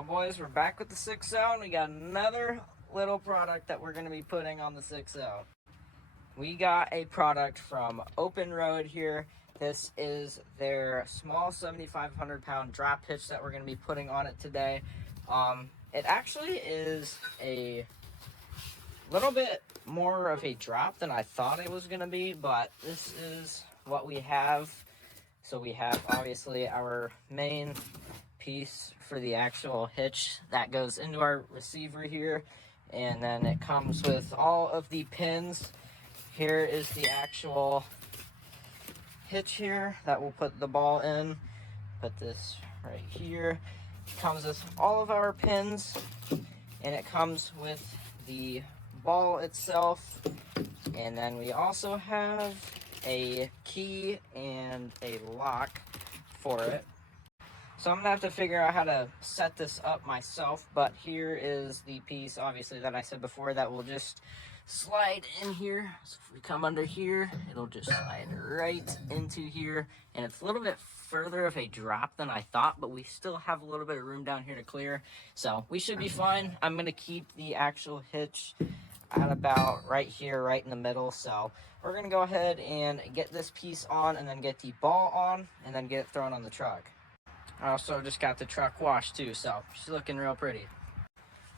Well, boys, we're back with the 6.0, and we got another little product that we're going to be putting on the 6.0. We got a product from Open Road here. This is their small 7,500 pound drop hitch that we're going to be putting on it today. It actually is a little bit more of a drop than I thought it was going to be, but this is what we have. So we have obviously our main piece for the actual hitch that goes into our receiver here, and then it comes with all of the pins. Here is the actual hitch here that we'll put the ball in. Put this right here. It comes with all of our pins, and it comes with the ball itself, and then we also have a key and a lock for it. So I'm gonna have to figure out how to set this up myself, but here is the piece, obviously, that I said before that will just slide in here. So if we come under here, it'll just slide right into here, and it's a little bit further of a drop than I thought, but we still have a little bit of room down here to clear, so we should be fine. I'm gonna keep the actual hitch at about right here, right in the middle. So we're gonna go ahead and get this piece on, and then get the ball on, and then get it thrown on the truck. I also just got the truck washed too, so she's looking real pretty.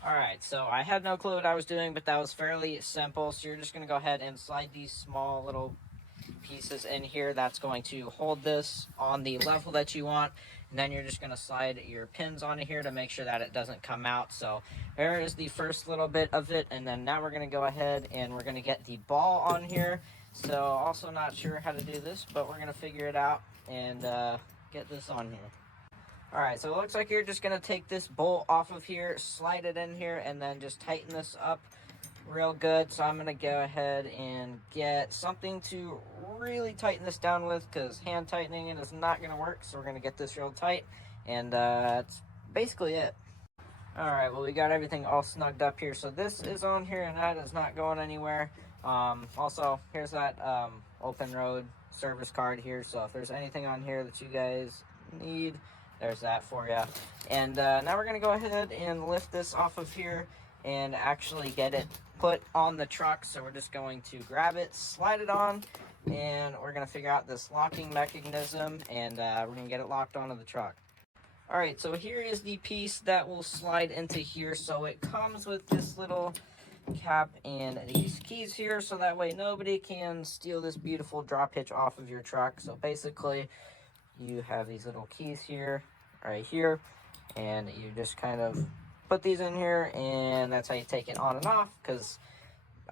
Alright, so I had no clue what I was doing, but that was fairly simple. So you're just going to go ahead and slide these small little pieces in here. That's going to hold this on the level that you want. And then you're just going to slide your pins onto here to make sure that it doesn't come out. So there is the first little bit of it. And then now we're going to go ahead and we're going to get the ball on here. So also not sure how to do this, but we're going to figure it out and get this on here. Alright, so it looks like you're just going to take this bolt off of here, slide it in here, and then just tighten this up real good. So I'm going to go ahead and get something to really tighten this down with, because hand tightening it is not going to work. So we're going to get this real tight, and that's basically it. Alright, well, we got everything all snugged up here. So this is on here, and that is not going anywhere. Also, here's that Open Road service card here. So if there's anything on here that you guys need, there's that for you. And now we're going to go ahead and lift this off of here and actually get it put on the truck. So we're just going to grab it, slide it on, and we're going to figure out this locking mechanism, and we're going to get it locked onto the truck. Alright, so here is the piece that will slide into here. So it comes with this little cap and these keys here, so that way nobody can steal this beautiful drop hitch off of your truck. So basically, you have these little keys here, right here, and you just kind of put these in here, and that's how you take it on and off, because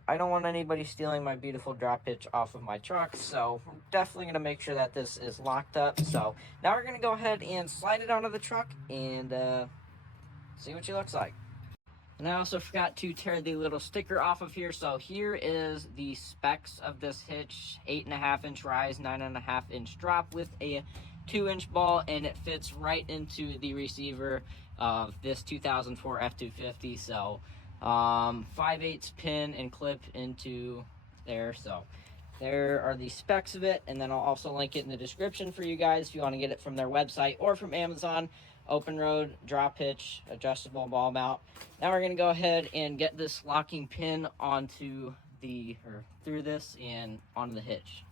I don't want anybody stealing my beautiful drop hitch off of my truck. So we're definitely going to make sure that this is locked up. So now we're going to go ahead and slide it onto the truck and see what she looks like. And I also forgot to tear the little sticker off of here. So here is the specs of this hitch: 8.5 inch rise, 9.5 inch drop with a 2-inch ball, and it fits right into the receiver of this 2004 F-250. So 5/8 pin and clip into there. So there are the specs of it, and then I'll also link it in the description for you guys if you want to get it from their website or from Amazon. Open Road drop hitch, adjustable ball mount. Now we're going to go ahead and get this locking pin onto through this and onto the hitch.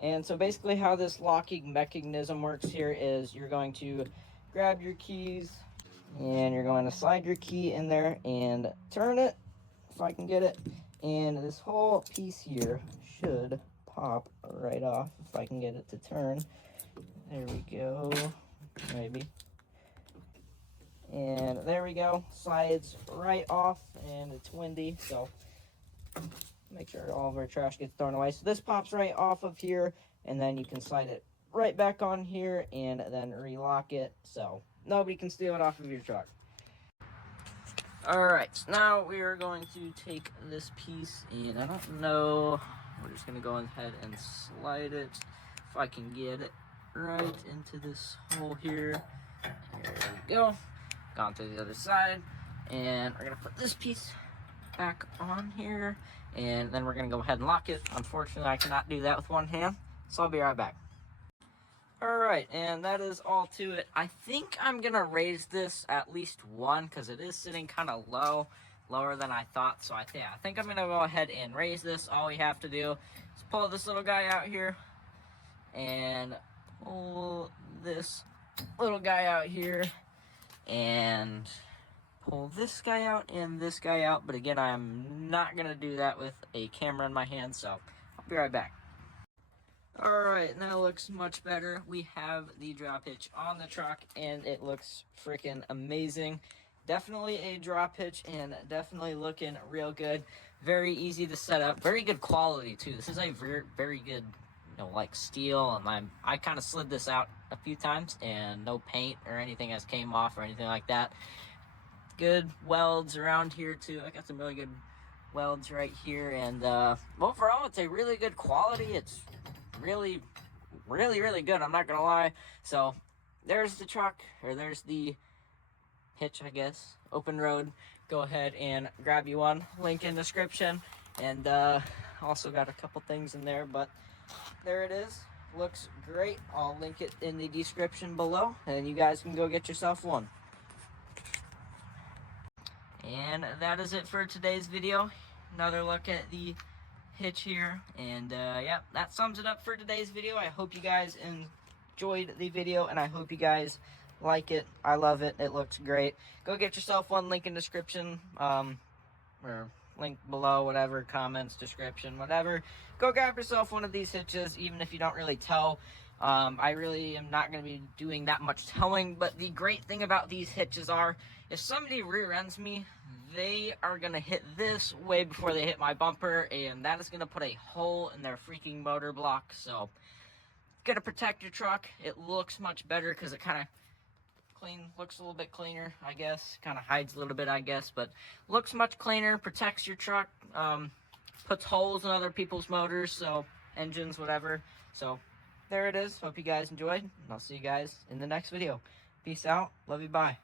And so basically how this locking mechanism works here is you're going to grab your keys, and you're going to slide your key in there and turn it, if I can get it, and this whole piece here should pop right off if I can get it to turn. There we go, maybe. And there we go, slides right off, and it's windy, so make sure all of our trash gets thrown away. So this pops right off of here, and then you can slide it right back on here and then relock it, so nobody can steal it off of your truck. Alright, so now we are going to take this piece, and I don't know, we're just going to go ahead and slide it, if I can get it right into this hole here. There we go. Gone to the other side, and we're going to put this piece back on here, and then we're going to go ahead and lock it. Unfortunately, I cannot do that with one hand, so I'll be right back. Alright, and that is all to it. I think I'm going to raise this at least one because it is sitting kind of low, lower than I thought. So I think I'm going to go ahead and raise this. All we have to do is pull this little guy out here and pull this little guy out here and pull this guy out and this guy out. But again, I'm not going to do that with a camera in my hand, so I'll be right back. Alright, now it looks much better. We have the drop hitch on the truck, and it looks freaking amazing. Definitely a drop hitch, and definitely looking real good. Very easy to set up. Very good quality, too. This is a very good, like steel, and I kind of slid this out a few times, and no paint or anything has came off or anything like that. Good welds around here, too. I got some really good welds right here, and overall, it's a really good quality. It's really good, I'm not gonna lie. So there's the truck, or there's the hitch, I guess. Open road. Go ahead and grab you one. Link in description, and also got a couple things in there, but there it is. Looks great. I'll link it in the description below, and you guys can go get yourself one. And that is it for today's video. Another look at the hitch here, and yeah, that sums it up for today's video. I hope you guys enjoyed the video, and I hope you guys like it. I love it. It looks great. Go get yourself one. Link in description, or link below, whatever, comments, description, whatever. Go grab yourself one of these hitches, even if you don't really tow. I really am not going to be doing that much towing, but the great thing about these hitches are, if somebody rear ends me, they are going to hit this way before they hit my bumper, and that is going to put a hole in their freaking motor block. So, got to protect your truck. It looks much better because it kind of looks a little bit cleaner, I guess. Kind of hides a little bit, I guess, but looks much cleaner, protects your truck, puts holes in other people's motors, so engines, whatever. So, there it is. Hope you guys enjoyed, and I'll see you guys in the next video. Peace out. Love you. Bye.